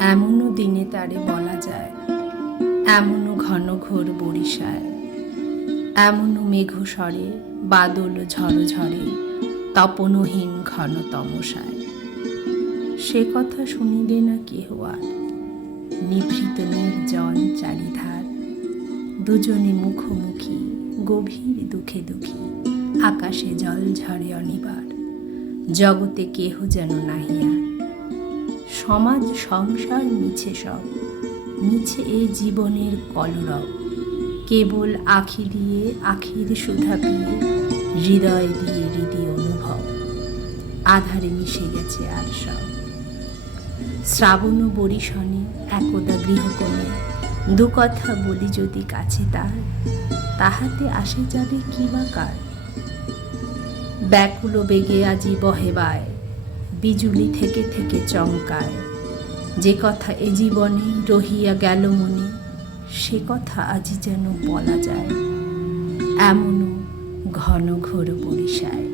এমনও দিনে তারে বলা যায়, এমনও ঘন ঘোর বরিশায়, এমনও মেঘ স্বরে বাদল ঝড় ঝরে তপনহীন ঘন তমসায়। সে কথা শুনিবে না কেহ আর, নিভৃত নির্জন চারিধার, দুজনে মুখোমুখি গভীর দুঃখে দুঃখী, আকাশে জল ঝরে অনিবার, জগতে কেহ যেন নাহিয়া। সমাজ সংসার মিছে সব, মিছে এ জীবনের কলরব, কেবল আখি দিয়ে আখির সুধা পিয়ে, হৃদয় দিয়ে হৃদয় অনুভব, আধারে মিশে গেছে আর সব। শ্রাবণ বরিশনে একদা গৃহকোণে দু কথা বলি যদি কাছে তার, তাহাতে আসে যাবে কি বা কার। ব্যাকুল বেগে আজি বহেবায়, বিজুলি থেকে থেকে চমকায়, যে কথা এ জীবনে রহিয়া গেল মনে, সে কথা আজি যেন বলা যায়, এমনও ঘন ঘোর বরিশায়।